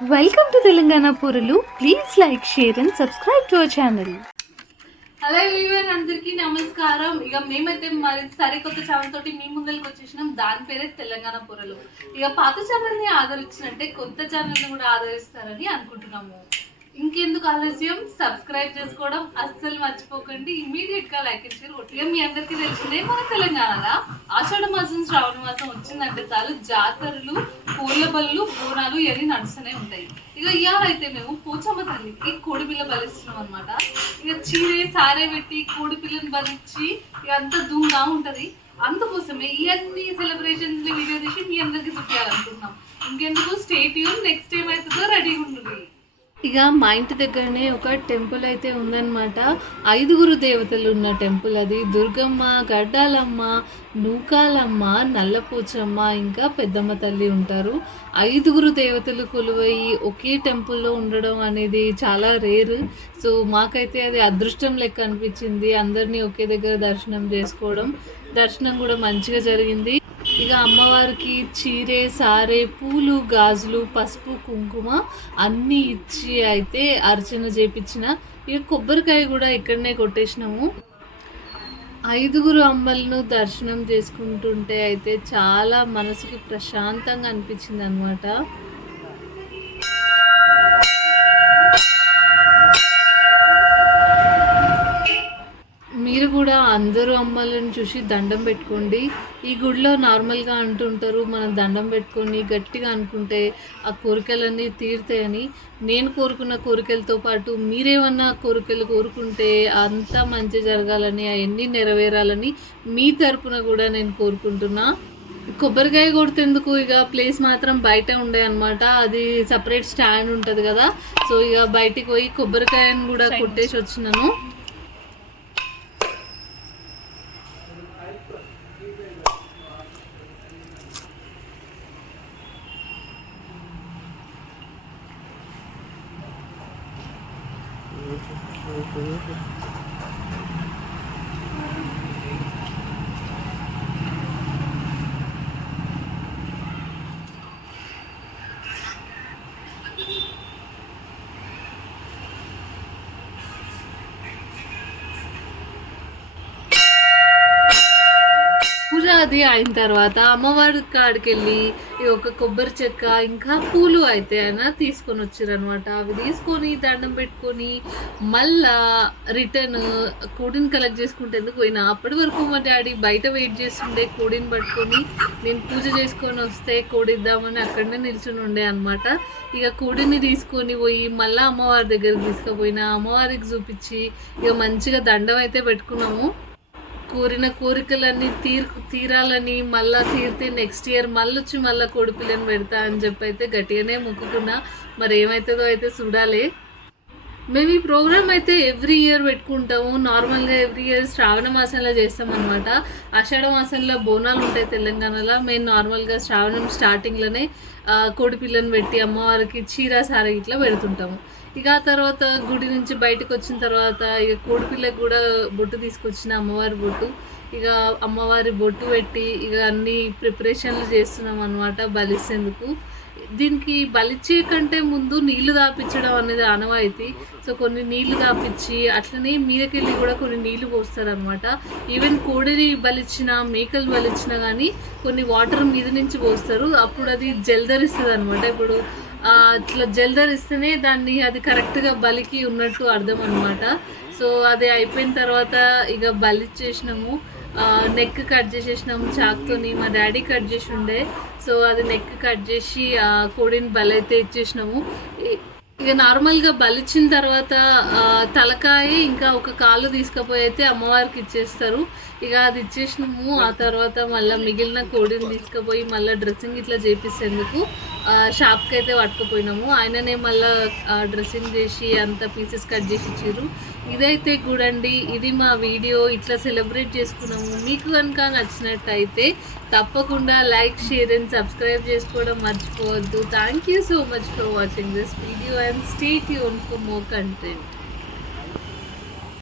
Welcome to Telangana పూరలు. Please like, share and subscribe to our channel. Hello everyone, అందరికీ నమస్కారం. ఇక మేమైతే మరి సరికొత్త ఛానల్ తోటి మీ ముందరికి వచ్చేసినాం. దాని పేరే తెలంగాణ పూరలు. ఇక పాత ఛానల్ని ఆదరించినట్టే కొత్త ఛానల్ని కూడా ఆదరిస్తారని అనుకుంటున్నాము. ఇంకెందుకు ఆలస్యం, సబ్స్క్రైబ్ చేసుకోవడం అస్సలు మర్చిపోకండి. ఇమీడియట్ గా లైక్ అండ్ షేర్ కొట్టిగా. మీ అందరికీ తెలిసిందే, మన తెలంగాణలో ఆషాఢ మాసం శ్రావణ మాసం వచ్చిందంటే చాలు జాతరలు, పూల బళ్ళు, బోనాలు ఇవన్నీ నడుస్తూనే ఉంటాయి. ఇక ఇవాళ అయితే మేము పోచమ్మ తల్లికి కోడి పిల్ల బలిస్తున్నాం అనమాట. ఇక చీరే సారే పెట్టి కోడి పిల్లని బలిచ్చి ఇక అంత ధూమ్గా ఉంటది. అందుకోసమే ఇవన్నీ సెలబ్రేషన్స్ వీడియో తీసి మీ అందరికి చూపించాలనుకుంటున్నాం. ఇంకెందుకు, స్టే ట్యూన్. నెక్స్ట్ టైం అవుతుందో రెడీగా ఉంటుంది. ఇక మా ఇంటి దగ్గరనే ఒక టెంపుల్ అయితే ఉందన్నమాట. 5 దేవతలు ఉన్న టెంపుల్ అది. దుర్గమ్మ, గడ్డాలమ్మ, నూకాలమ్మ, నల్లపోచమ్మ, ఇంకా పెద్దమ్మ తల్లి ఉంటారు. 5 దేవతలు కొలువయి ఒకే టెంపుల్లో ఉండడం అనేది చాలా రేర్. సో మాకైతే అది అదృష్టం లెక్క అనిపించింది. అందరినీ ఒకే దగ్గర దర్శనం చేసుకోవడం. దర్శనం కూడా మంచిగా జరిగింది. ఇక అమ్మవారికి చీరే, సారే, పూలు, గాజులు, పసుపు, కుంకుమ అన్నీ ఇచ్చి అయితే అర్చన చేపించిన. ఇక కొబ్బరికాయ కూడా ఇక్కడనే కొట్టేసినాము. 5 అమ్మలను దర్శనం చేసుకుంటుంటే అయితే చాలా మనసుకి ప్రశాంతంగా అనిపించింది అనమాట. మీరు కూడా అందరూ అమ్మలను చూసి దండం పెట్టుకోండి. ఈ గుడిలో నార్మల్గా అంటుంటారు, మనం దండం పెట్టుకొని గట్టిగా అనుకుంటే ఆ కోరికలన్నీ తీరుతాయని. నేను కోరుకున్న కోరికలతో పాటు మీరేమన్నా కోరికలు కోరుకుంటే అంతా మంచి జరగాలని, అవన్నీ నెరవేరాలని మీ తరపున కూడా నేను కోరుకుంటున్నా. కొబ్బరికాయ కొడితేందుకు ఇక ప్లేస్ మాత్రం బయట ఉండే అనమాట. అది సపరేట్ స్టాండ్ ఉంటుంది కదా. సో ఇక బయటికి పోయి కొబ్బరికాయను కూడా కొట్టేసి వచ్చినాను. అది అయిన తర్వాత అమ్మవారి కాడికి వెళ్ళి ఒక కొబ్బరి చెక్క ఇంకా పూలు అయితే ఆయన తీసుకొని వచ్చారనమాట. అవి తీసుకొని దండం పెట్టుకొని మళ్ళా రిటర్న్ కోడిని కలెక్ట్ చేసుకుంటేందుకు పోయినా. అప్పటి వరకు మా డాడీ బయట వెయిట్ చేస్తుండే. కోడిని పట్టుకొని నేను పూజ చేసుకొని వస్తే కోడి ఇద్దామని అక్కడనే నిల్చుని ఉండే అనమాట. ఇక కోడిని తీసుకొని పోయి మళ్ళీ అమ్మవారి దగ్గరికి తీసుకుపోయినా. అమ్మవారికి చూపించి ఇక మంచిగా దండం అయితే పెట్టుకున్నాము. కోరిన కోరికలన్నీ తీరాలని, మళ్ళీ తీరితే నెక్స్ట్ ఇయర్ మళ్ళీ వచ్చి మళ్ళీ కోడి పిల్లని పెడతా అని చెప్పి అయితే గట్టిగానే మొక్కుకున్నా. మరి ఏమవుతుందో అయితే చూడాలి. మేము ఈ ప్రోగ్రామ్ అయితే ఎవ్రీ ఇయర్ పెట్టుకుంటాము. నార్మల్గా ఎవ్రీ ఇయర్ శ్రావణ మాసంలో చేస్తాం అనమాట. ఆషాఢ మాసంలో బోనాలు ఉంటాయి తెలంగాణలో. మేము నార్మల్గా శ్రావణం స్టార్టింగ్లోనే కోడి పిల్లని పెట్టి అమ్మవారికి చీర సారీ ఇట్లా పెడుతుంటాము. ఇక ఆ తర్వాత గుడి నుంచి బయటకు వచ్చిన తర్వాత ఇక కోడిపిల్లకు కూడా బొట్టు తీసుకొచ్చిన, అమ్మవారి బొట్టు. ఇక అమ్మవారి బొట్టు పెట్టి ఇక అన్ని ప్రిపరేషన్లు చేస్తున్నాం అనమాట బలిసేందుకు. దీనికి బలిచ్చే కంటే ముందు నీళ్లు దాపించడం అనేది ఆనవాయితీ. సో కొన్ని నీళ్లు దాపించి అట్లనే మీదకెళ్ళి కూడా కొన్ని నీళ్లు పోస్తారనమాట. ఈవెన్ కోడిని బలిచ్చినా, మేకలు బలిచ్చినా కానీ కొన్ని వాటర్ మీద నుంచి పోస్తారు. అప్పుడు అది జల్దరిస్తుంది అనమాట. ఇప్పుడు అట్లా జల్దరిస్తేనే దాన్ని అది కరెక్ట్గా బలికి ఉన్నట్టు అర్థం అనమాట. సో అది అయిపోయిన తర్వాత ఇక బలిచ్చేసినాము. Neck cut చేసేసినాము చాకుతోని. మా డాడీ కట్ చేసి ఉండే. సో అది నెక్ కట్ చేసి కోడిని బలి అయితే ఇచ్చేసినాము. ఇక నార్మల్గా బలిచ్చిన తర్వాత తలకాయ ఇంకా ఒక కాళ్ళు తీసుకుపోయి అయితే అమ్మవారికి ఇచ్చేస్తారు. ఇక అది ఇచ్చేసినాము. ఆ తర్వాత మళ్ళీ మిగిలిన కోడిని తీసుకుపోయి మళ్ళీ డ్రెస్సింగ్ ఇట్లా చేపిస్తేందుకు షాప్కి అయితే పట్టుకుపోయినాము. ఆయననే మళ్ళీ డ్రెస్సింగ్ చేసి అంత పీసెస్ కట్ చేసి ఇచ్చారు. ఇదైతే చూడండి, ఇది మా వీడియో. ఇట్లా సెలబ్రేట్ చేసుకున్నాము. మీకు కనుక నచ్చినట్టయితే తప్పకుండా లైక్, షేర్ అండ్ సబ్స్క్రైబ్ చేసుకోవడం మర్చిపోవద్దు. Thank you so much for watching this video and stay tune for more content.